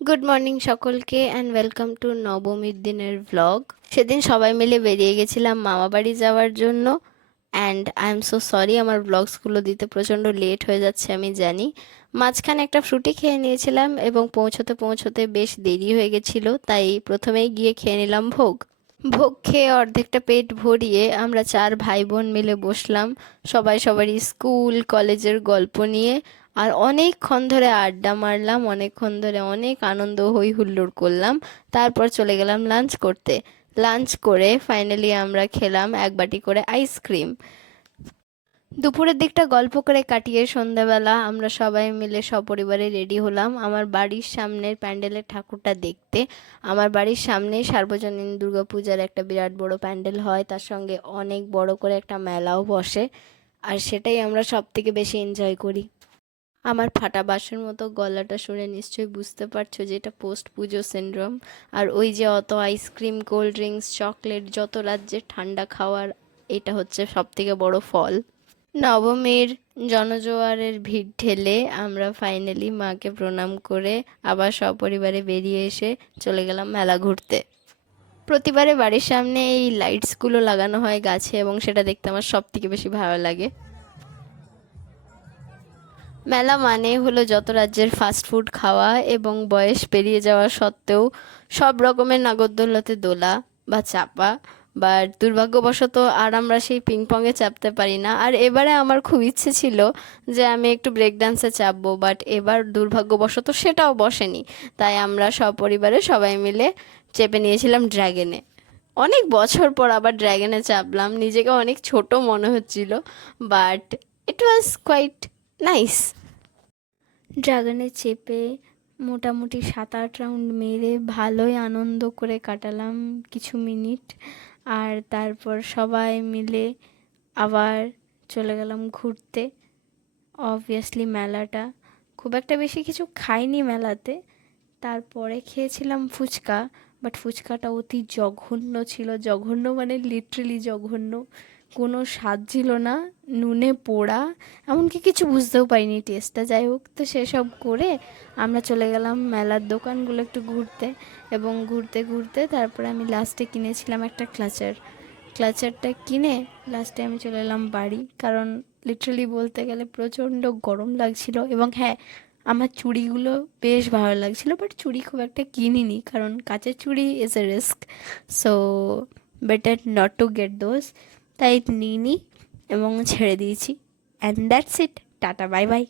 Good morning সকলকে and welcome to নবমীর দিনের ভ্লগ। সেদিন সবাই মিলে বেরিয়ে গেছিলাম মামা বাড়ি যাওয়ার জন্য। And I am so sorry, আমার ভ্লগসগুলো দিতে প্রচণ্ড লেট হয়ে যাচ্ছে আমি জানি। মাঝখানে একটা ফ্রুটি খেয়ে নিয়েছিলাম এবং পৌঁছতে পৌঁছতে বেশ দেরি হয়ে গেছিলো, তাই প্রথমেই গিয়ে খেয়ে নিলাম ভোগ। ভোগ খেয়ে অর্ধেকটা পেট ভরিয়ে আমরা চার ভাই বোন মিলে বসলাম, সবাই সবারই স্কুল কলেজের গল্প নিয়ে। আর অনেকক্ষণ ধরে আড্ডা মারলাম, অনেকক্ষণ ধরে অনেক আনন্দ হই হুল্লোড় করলাম। তারপর চলে গেলাম লাঞ্চ করতে। লাঞ্চ করে ফাইনালি আমরা খেলাম এক বাটি করে আইসক্রিম। দুপুরের দিকটা গল্প করে কাটিয়ে সন্ধ্যাবেলা আমরা সবাই মিলে সপরিবারে রেডি হলাম আমার বাড়ির সামনের প্যান্ডেলের ঠাকুরটা দেখতে। আমার বাড়ির সামনে সার্বজনীন দুর্গাপূজার একটা বিরাট বড় প্যান্ডেল হয়, তার সঙ্গে অনেক বড় করে একটা মেলাও বসে। আর সেটাই আমরা সব থেকে বেশি এনজয় করি। আমার ফাটা বাঁশের মতো গলাটা শুনে নিশ্চয়ই বুঝতে পারছো যে এটা পোস্ট পুজো সিনড্রোম। আর ওই যে অত আইসক্রিম কোল্ড ড্রিঙ্কস চকলেট যত রাজ্যের ঠান্ডা খাওয়ার, এটা হচ্ছে সব থেকে বড় ফল। নবমীর জনজোয়ারের ভিড় ঠেলে আমরা ফাইনালি মাকে প্রণাম করে আবার সপরিবারে বেরিয়ে এসে চলে গেলাম মেলা ঘুরতে। প্রতিবারে বাড়ির সামনে এই লাইটসগুলো লাগানো হয় গাছে এবং সেটা দেখতে আমার সব থেকে বেশি ভালো লাগে। মেলা মানে হলো যত রাজ্যের ফাস্ট ফুড খাওয়া এবং বয়স পেরিয়ে যাওয়া সত্ত্বেও সব রকমের নাগরদোলাতে দোলা বা চাপা। বা দুর্ভাগ্যবশত আর আমরা সেই পিংপংয়ে চাপতে পারি না। আর এবারে আমার খুব ইচ্ছে ছিল যে আমি একটু ব্রেক ডান্সে চাপবো, বাট এবার দুর্ভাগ্যবশত সেটাও বসেনি। তাই আমরা সপরিবারে সবাই মিলে চেপে নিয়েছিলাম ড্র্যাগনে। অনেক বছর পর আবার ড্র্যাগনে চাপলাম, নিজেকে অনেক ছোট মনে হচ্ছিল, but it was quite nice. ড্রাগনে চেপে মোটামুটি 7-8 রাউন্ড মেরে ভালোই আনন্দ করে কাটালাম কিছু মিনিট। আর তারপর সবাই মিলে আবার চলে গেলাম ঘুরতে। অবভিয়াসলি মেলাটা খুব একটা বেশি কিছু খাইনি মেলাতে। তারপরে খেয়েছিলাম ফুচকা, বাট ফুচকাটা অতি জঘন্য ছিল। জঘন্য মানে লিটারেলি জঘন্য, কোনো স্বাদ ছিল না, নুনে পোড়া, এমনকি কিছু বুঝতেও পারিনি টেস্টটা। যাই হোক, তো সেসব করে আমরা চলে গেলাম মেলার দোকানগুলো একটু ঘুরতে। এবং ঘুরতে ঘুরতে তারপরে আমি লাস্টে কিনেছিলাম একটা ক্লাচার। ক্লাচারটা কিনে লাস্টে আমি চলে এলাম বাড়ি, কারণ লিটারালি বলতে গেলে প্রচণ্ড গরম লাগছিল। এবং হ্যাঁ, আমার চুড়িগুলো বেশ ভালো লাগছিল, বাট চুড়ি খুব একটা কিনিনি কারণ কাচের চুড়ি is a risk. So better not to get those, তাই নিইনি এবং ছেড়ে দিয়েছি। And that's it, tata bye bye.